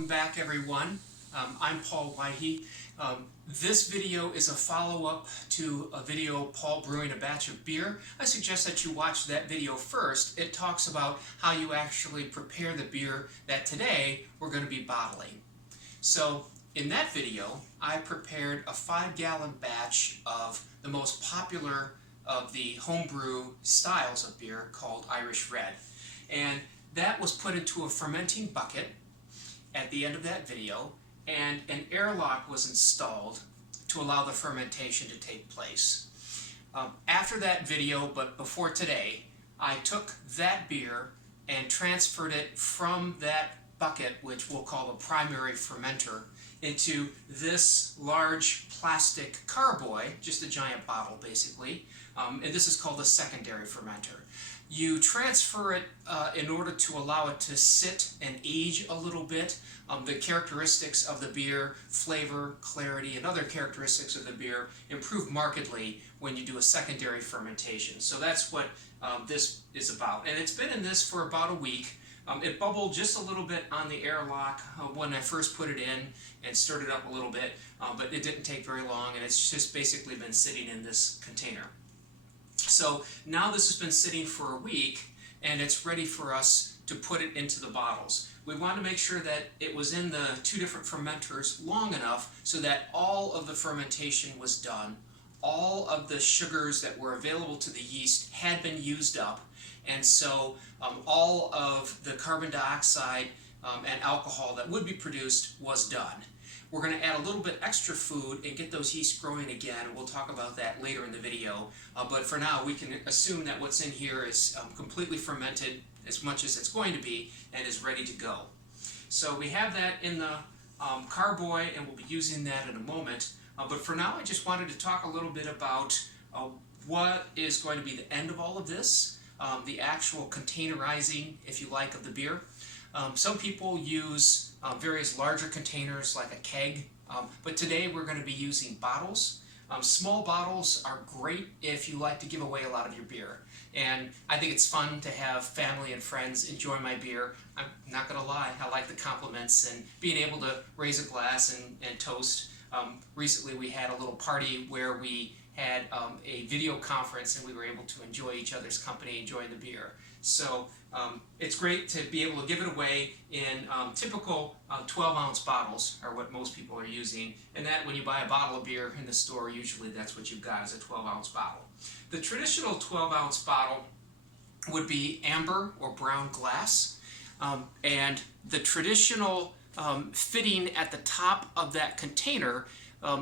Welcome back, everyone. I'm Paul Whitey. This video is a follow-up to a video, Paul Brewing a Batch of Beer. I suggest that you watch that video first. It talks about how you actually prepare the beer that today we're going to be bottling. So in that video, I prepared a 5-gallon batch of the most popular of the homebrew styles of beer called Irish Red. And that was put into a fermenting bucket at the end of that video, and an airlock was installed to allow the fermentation to take place. After that video, but before today, I took that beer and transferred it from that bucket, which we'll call a primary fermenter, into this large plastic carboy, just a giant bottle basically, and this is called a secondary fermenter. You transfer it in order to allow it to sit and age a little bit. The characteristics of the beer, flavor, clarity, and other characteristics of the beer improve markedly when you do a secondary fermentation. So that's what this is about. And it's been in this for about a week. It bubbled just a little bit on the airlock when I first put it in and stirred it up a little bit, but it didn't take very long, and it's just basically been sitting in this container. So now this has been sitting for a week, and it's ready for us to put it into the bottles. We want to make sure that it was in the two different fermenters long enough so that all of the fermentation was done, all of the sugars that were available to the yeast had been used up, and so all of the carbon dioxide and alcohol that would be produced was done. We're going to add a little bit extra food and get those yeast growing again, and we'll talk about that later in the video. But for now, we can assume that what's in here is completely fermented as much as it's going to be and is ready to go. So we have that in the carboy, and we'll be using that in a moment. But for now, I just wanted to talk a little bit about what is going to be the end of all of this, the actual containerizing, if you like, of the beer. Some people use various larger containers like a keg, but today we're going to be using bottles. Small bottles are great if you like to give away a lot of your beer. And I think it's fun to have family and friends enjoy my beer. I'm not going to lie, I like the compliments and being able to raise a glass and toast. Recently we had a little party where we had a video conference, and we were able to enjoy each other's company, enjoying the beer. So it's great to be able to give it away in typical 12-ounce bottles are what most people are using, and that when you buy a bottle of beer in the store, usually that's what you've got is a 12-ounce bottle. The traditional 12-ounce bottle would be amber or brown glass, and the traditional fitting at the top of that container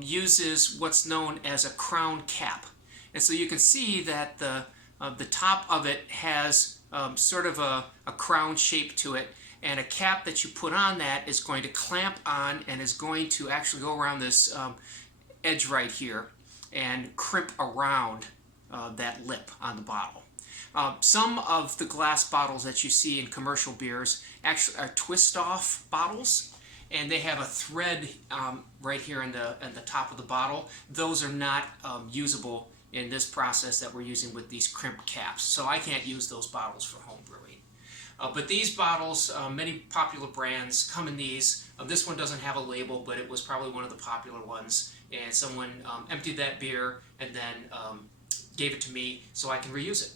uses what's known as a crown cap. And so you can see that the top of it has sort of a crown shape to it, and a cap that you put on that is going to clamp on and is going to actually go around this edge right here and crimp around that lip on the bottle. Some of the glass bottles that you see in commercial beers actually are twist-off bottles, and they have a thread right here in the top of the bottle. Those are not usable in this process that we're using with these crimped caps, so I can't use those bottles for home brewing. But these bottles, many popular brands come in these. This one doesn't have a label, but it was probably one of the popular ones, and someone emptied that beer and then gave it to me so I can reuse it.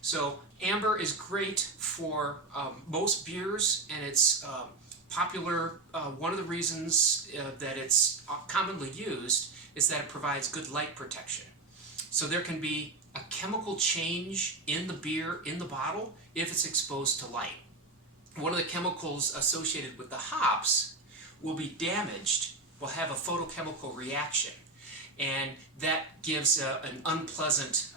So amber is great for most beers, and it's popular. One of the reasons that it's commonly used is that it provides good light protection. So there can be a chemical change in the beer in the bottle if it's exposed to light. One of the chemicals associated with the hops will be damaged, will have a photochemical reaction, and that gives an unpleasant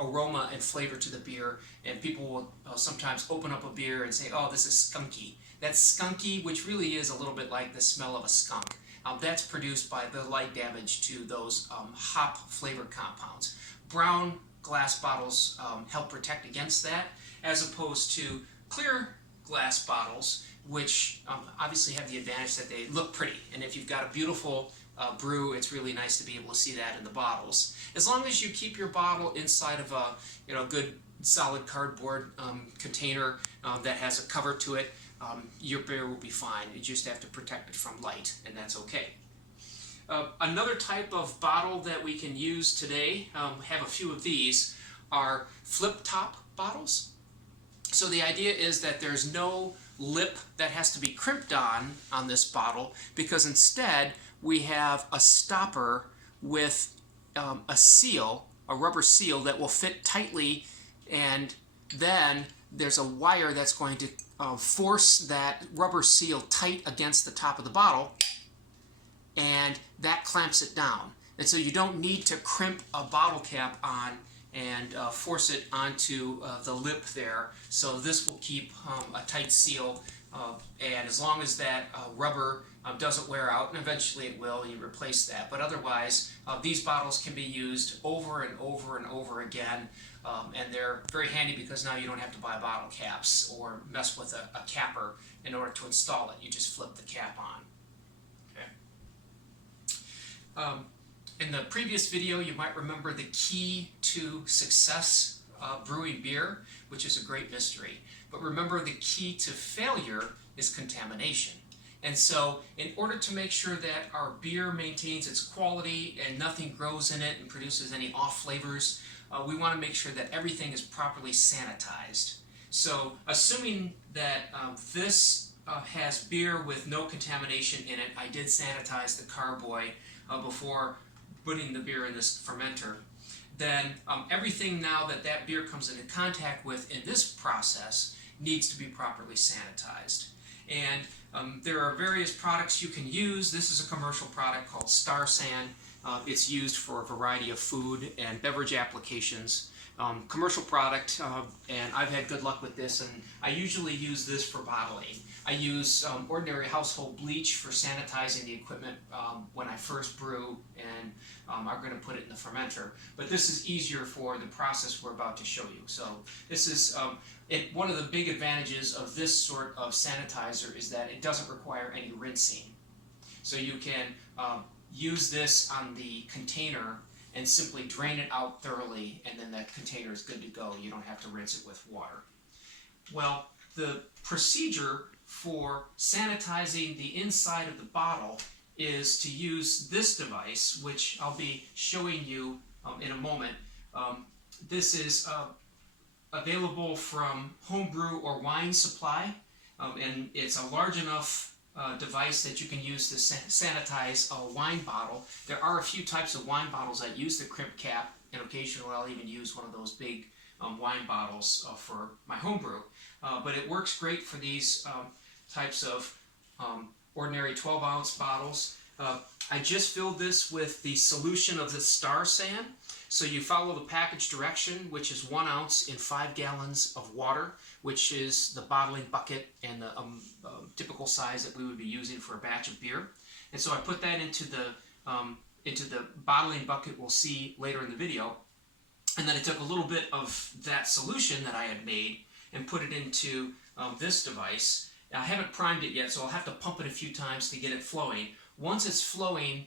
aroma and flavor to the beer, and people will sometimes open up a beer and say, oh, this is skunky. That's skunky, which really is a little bit like the smell of a skunk. That's produced by the light damage to those hop flavor compounds. Brown glass bottles help protect against that, as opposed to clear glass bottles, which obviously have the advantage that they look pretty. And if you've got a beautiful brew, it's really nice to be able to see that in the bottles. As long as you keep your bottle inside of a good solid cardboard container that has a cover to it, your beer will be fine. You just have to protect it from light, and that's okay. Another type of bottle that we can use today, have a few of these, are flip top bottles. So the idea is that there's no lip that has to be crimped on this bottle, because instead we have a stopper with a seal, a rubber seal that will fit tightly, and then there's a wire that's going to force that rubber seal tight against the top of the bottle, and that clamps it down. And so you don't need to crimp a bottle cap on and force it onto the lip there. So this will keep a tight seal, and as long as that rubber doesn't wear out, and eventually it will, you replace that. But otherwise, these bottles can be used over and over and over again, and they're very handy because now you don't have to buy bottle caps or mess with a capper in order to install it. You just flip the cap on. Okay. In the previous video, you might remember the key to success brewing beer, which is a great mystery. But remember, the key to failure is contamination. And so in order to make sure that our beer maintains its quality and nothing grows in it and produces any off flavors, we want to make sure that everything is properly sanitized. So assuming that this has beer with no contamination in it, I did sanitize the carboy before putting the beer in this fermenter, then everything now that beer comes into contact with in this process needs to be properly sanitized. And there are various products you can use. This is a commercial product called Star San. It's used for a variety of food and beverage applications. Commercial product, and I've had good luck with this, and I usually use this for bottling. I use ordinary household bleach for sanitizing the equipment when I first brew, and I'm going to put it in the fermenter. But this is easier for the process we're about to show you. So this is one of the big advantages of this sort of sanitizer is that it doesn't require any rinsing. So you can use this on the container and simply drain it out thoroughly, and then that container is good to go. You don't have to rinse it with water. Well, the procedure for sanitizing the inside of the bottle is to use this device, which I'll be showing you in a moment. This is available from Homebrew or Wine Supply, and it's a large enough device that you can use to sanitize a wine bottle. There are a few types of wine bottles that use the crimp cap, and occasionally I'll even use one of those big wine bottles for my homebrew. But it works great for these types of ordinary 12-ounce bottles. I just filled this with the solution of the Star San. So you follow the package direction, which is 1 ounce in 5 gallons of water, which is the bottling bucket and the typical size that we would be using for a batch of beer. And so I put that into the bottling bucket we'll see later in the video. And then I took a little bit of that solution that I had made and put it into this device. I haven't primed it yet, so I'll have to pump it a few times to get it flowing. Once it's flowing,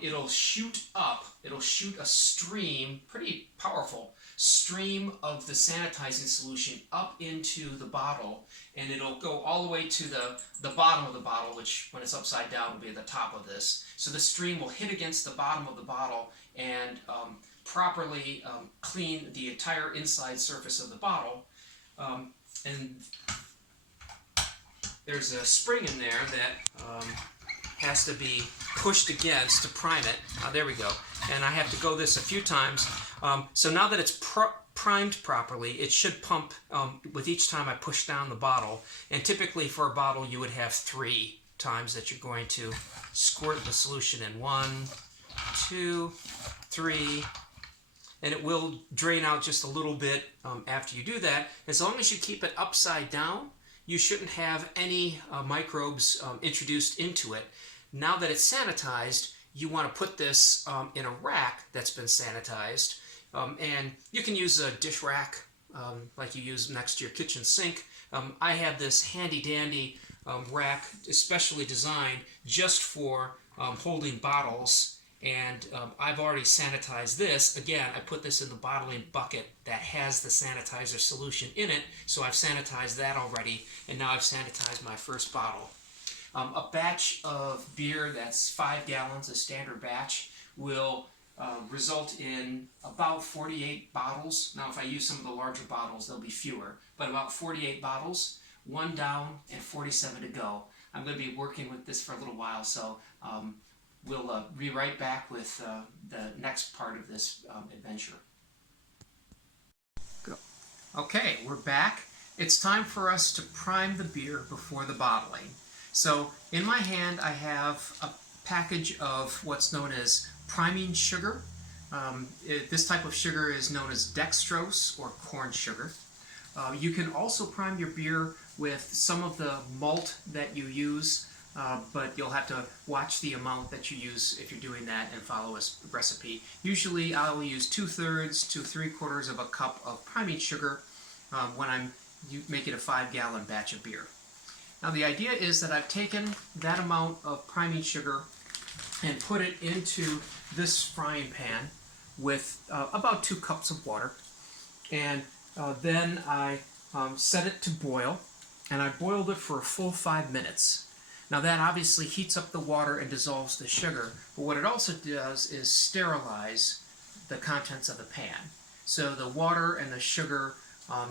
it'll shoot up. It'll shoot a stream, pretty powerful stream of the sanitizing solution up into the bottle, and it'll go all the way to the bottom of the bottle, which when it's upside down will be at the top of this. So the stream will hit against the bottom of the bottle and properly clean the entire inside surface of the bottle. And there's a spring in there that has to be pushed against to prime it. There we go. And I have to go this a few times. So now that it's primed properly, it should pump with each time I push down the bottle. And typically for a bottle you would have 3 times that you're going to squirt the solution in. 1, 2, 3. And it will drain out just a little bit after you do that. As long as you keep it upside down, you shouldn't have any microbes introduced into it. Now that it's sanitized, you want to put this in a rack that's been sanitized. And you can use a dish rack like you use next to your kitchen sink. I have this handy-dandy rack especially designed just for holding bottles And I've already sanitized this. Again, I put this in the bottling bucket that has the sanitizer solution in it, so I've sanitized that already, and now I've sanitized my first bottle. A batch of beer that's 5 gallons, a standard batch, will result in about 48 bottles. Now if I use some of the larger bottles, there'll be fewer, but about 48 bottles, 1 down and 47 to go. I'm going to be working with this for a little while, so we'll be right back with the next part of this adventure. Go. Okay, we're back. It's time for us to prime the beer before the bottling. So in my hand I have a package of what's known as priming sugar. This type of sugar is known as dextrose or corn sugar. You can also prime your beer with some of the malt that you use, but you'll have to watch the amount that you use if you're doing that and follow a recipe. Usually I'll use 2/3 to 3/4 of a cup of priming sugar when I'm making a 5-gallon batch of beer. Now the idea is that I've taken that amount of priming sugar and put it into this frying pan with about 2 cups of water, and then I set it to boil, and I boiled it for a full 5 minutes. Now that obviously heats up the water and dissolves the sugar, but what it also does is sterilize the contents of the pan. So the water and the sugar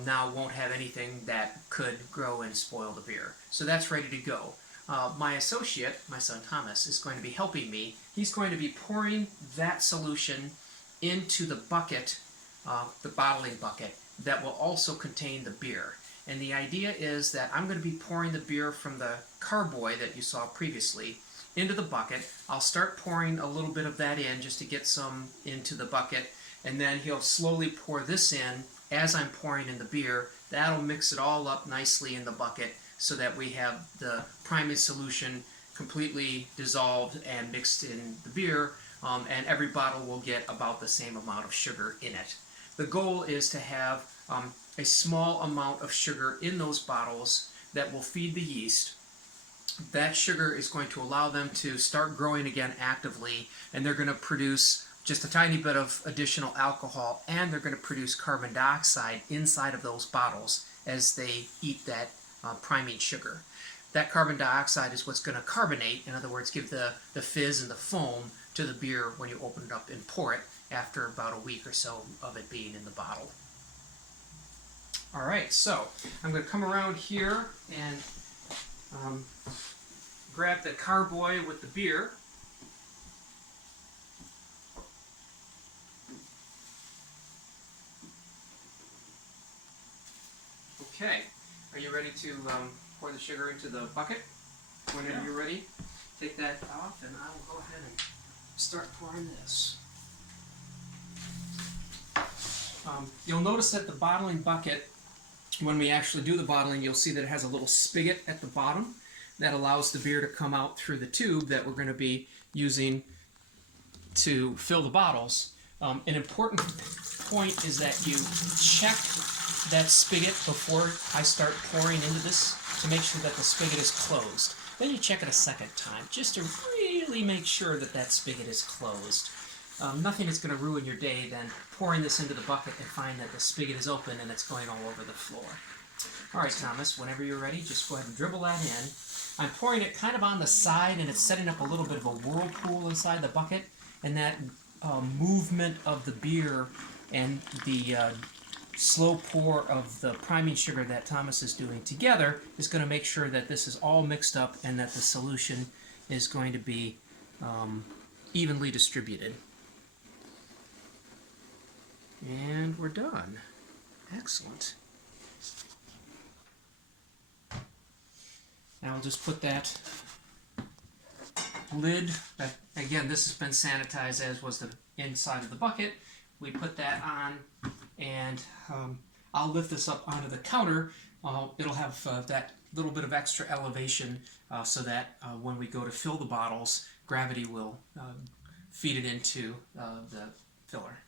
now won't have anything that could grow and spoil the beer. So that's ready to go. My associate, my son Thomas, is going to be helping me. He's going to be pouring that solution into the bucket, the bottling bucket, that will also contain the beer. And the idea is that I'm going to be pouring the beer from the carboy that you saw previously into the bucket. I'll start pouring a little bit of that in just to get some into the bucket, and then he'll slowly pour this in as I'm pouring in the beer. That'll mix it all up nicely in the bucket so that we have the priming solution completely dissolved and mixed in the beer, and every bottle will get about the same amount of sugar in it. The goal is to have a small amount of sugar in those bottles that will feed the yeast. That sugar is going to allow them to start growing again actively, and they're going to produce just a tiny bit of additional alcohol, and they're going to produce carbon dioxide inside of those bottles as they eat that priming sugar. That carbon dioxide is what's going to carbonate, in other words, give the fizz and the foam to the beer when you open it up and pour it after about a week or so of it being in the bottle. Alright, so I'm going to come around here and grab the carboy with the beer. Okay, are you ready to pour the sugar into the bucket? Whenever you're ready, take that off and I will go ahead and start pouring this. You'll notice that the bottling bucket, when we actually do the bottling, you'll see that it has a little spigot at the bottom that allows the beer to come out through the tube that we're going to be using to fill the bottles. An important point is that you check that spigot before I start pouring into this to make sure that the spigot is closed. Then you check it a second time just to really make sure that that spigot is closed. Nothing is going to ruin your day than pouring this into the bucket and find that the spigot is open and it's going all over the floor. Alright Thomas, whenever you're ready, just go ahead and dribble that in. I'm pouring it kind of on the side, and it's setting up a little bit of a whirlpool inside the bucket, and that movement of the beer and the slow pour of the priming sugar that Thomas is doing together is going to make sure that this is all mixed up and that the solution is going to be evenly distributed. And we're done. Excellent. Now I'll just put that lid, again this has been sanitized as was the inside of the bucket. We put that on, and I'll lift this up onto the counter. It'll have that little bit of extra elevation so that when we go to fill the bottles, gravity will feed it into the filler.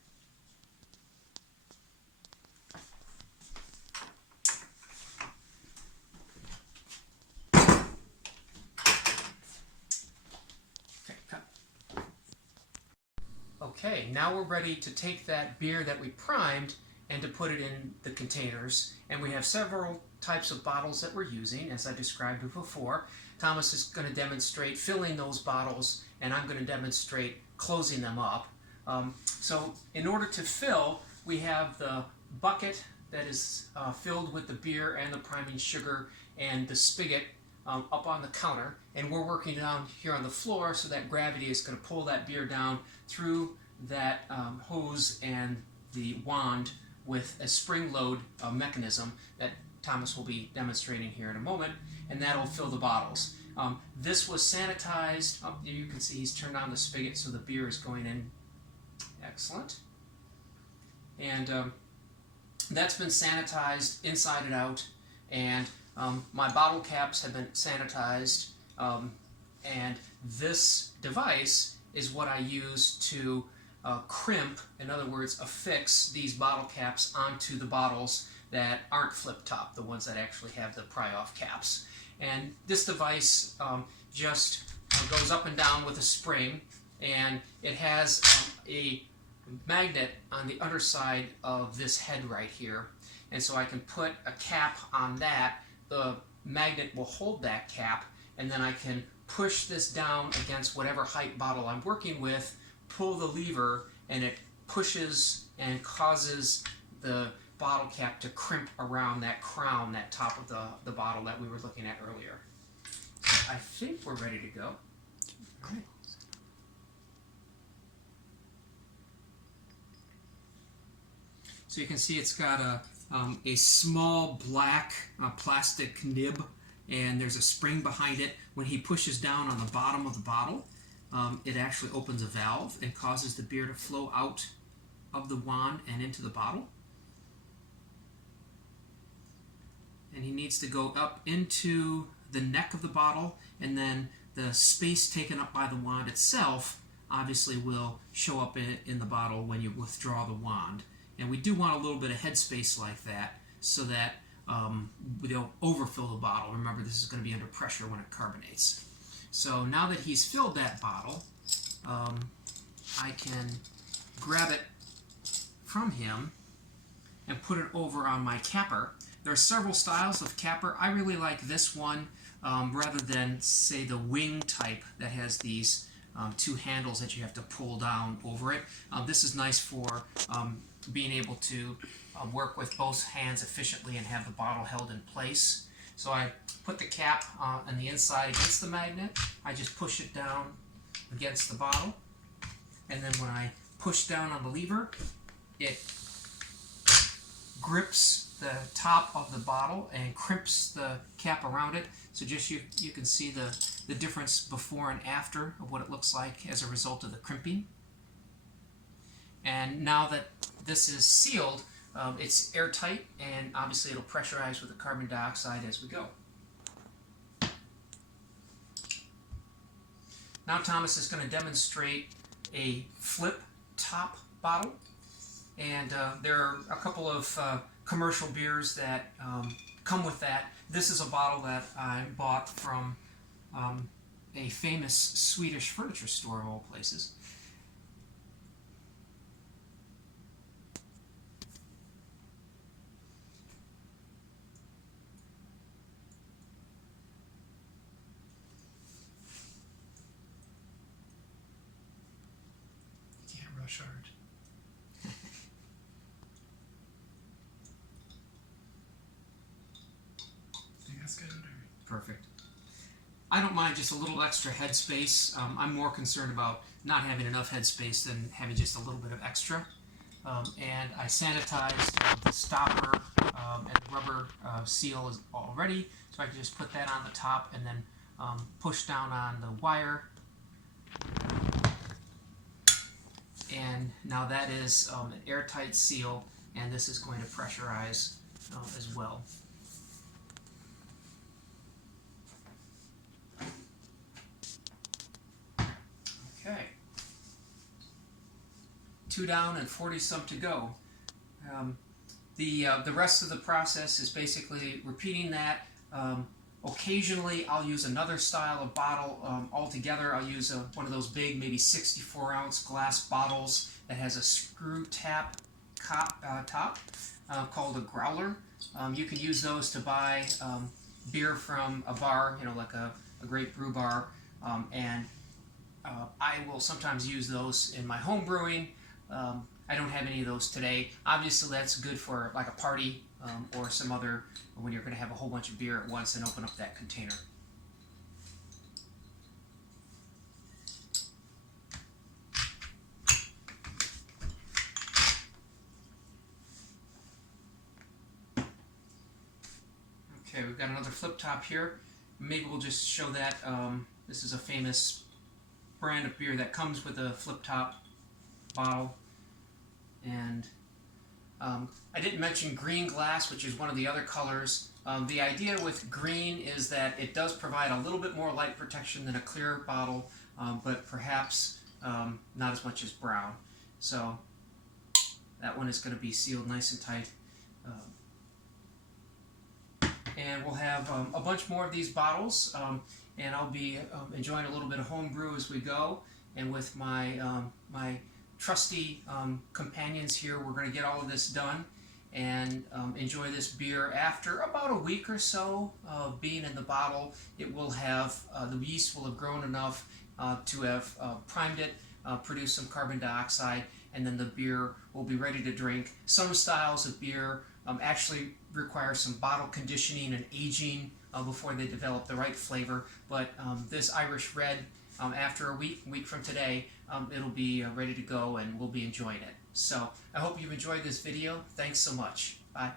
Okay, now we're ready to take that beer that we primed and to put it in the containers. And we have several types of bottles that we're using, as I described before. Thomas is going to demonstrate filling those bottles, and I'm going to demonstrate closing them up. So in order to fill, we have the bucket that is filled with the beer and the priming sugar, and the spigot up on the counter, and we're working down here on the floor, so that gravity is going to pull that beer down through that hose and the wand with a spring load mechanism that Thomas will be demonstrating here in a moment, and that'll fill the bottles. This was sanitized. You can see he's turned on the spigot so the beer is going in. Excellent. And that's been sanitized inside and out, and my bottle caps have been sanitized, and this device is what I use to crimp, in other words, affix these bottle caps onto the bottles that aren't flip top, the ones that actually have the pry-off caps. And this device just goes up and down with a spring, and it has a magnet on the underside of this head right here, and so I can put a cap on that. The magnet will hold that cap, and then I can push this down against whatever height bottle I'm working with, pull the lever, and it pushes and causes the bottle cap to crimp around that crown, that top of the bottle that we were looking at earlier. So I think we're ready to go. All right. So you can see it's got a small black plastic nib, and there's a spring behind it. When he pushes down on the bottom of the bottle, it actually opens a valve and causes the beer to flow out of the wand and into the bottle. And he needs to go up into the neck of the bottle, and then the space taken up by the wand itself obviously will show up in the bottle when you withdraw the wand. And we do want a little bit of headspace like that, so that we don't overfill the bottle. Remember, this is going to be under pressure when it carbonates. So now that he's filled that bottle, I can grab it from him and put it over on my capper. There are several styles of capper. I really like this one rather than, say, the wing type that has these two handles that you have to pull down over it. This is nice for being able to work with both hands efficiently and have the bottle held in place. So I put the cap on the inside against the magnet. I just push it down against the bottle, and then when I push down on the lever, it grips the top of the bottle and crimps the cap around it. So just you can see the difference before and after of what it looks like as a result of the crimping. And now that this is sealed, it's airtight, and obviously it'll pressurize with the carbon dioxide as we go. Now Thomas is going to demonstrate a flip top bottle, and there are a couple of commercial beers that come with that. This is a bottle that I bought from a famous Swedish furniture store of all places. Hard. I think that's good. Perfect. I don't mind just a little extra headspace. I'm more concerned about not having enough headspace than having just a little bit of extra. And I sanitized the stopper, and the rubber seal is all ready, so I can just put that on the top and then push down on the wire. And now that is an airtight seal, and this is going to pressurize as well. Okay. 2 down and 40 some to go. The rest of the process is basically repeating that Occasionally I'll use another style of bottle altogether. I'll use one of those big, maybe 64-ounce glass bottles that has a screw top called a growler. You can use those to buy beer from a bar, like a great brew bar, and I will sometimes use those in my home brewing. I don't have any of those today. Obviously that's good for like a party or some other, when you're going to have a whole bunch of beer at once and open up that container. Okay, we've got another flip top here. Maybe we'll just show that. This is a famous brand of beer that comes with a flip top bottle. And I didn't mention green glass, which is one of the other colors. The idea with green is that it does provide a little bit more light protection than a clear bottle, but perhaps not as much as brown. So that one is going to be sealed nice and tight. And we'll have a bunch more of these bottles, and I'll be enjoying a little bit of home brew as we go. And with my my trusty companions here, we're going to get all of this done and enjoy this beer. After about a week or so of being in the bottle, it will have the yeast will have grown enough to have primed it, produced some carbon dioxide, and then the beer will be ready to drink. Some styles of beer actually require some bottle conditioning and aging before they develop the right flavor, but this Irish Red, after a week from today, it'll be ready to go and we'll be enjoying it. So I hope you've enjoyed this video. Thanks so much. Bye.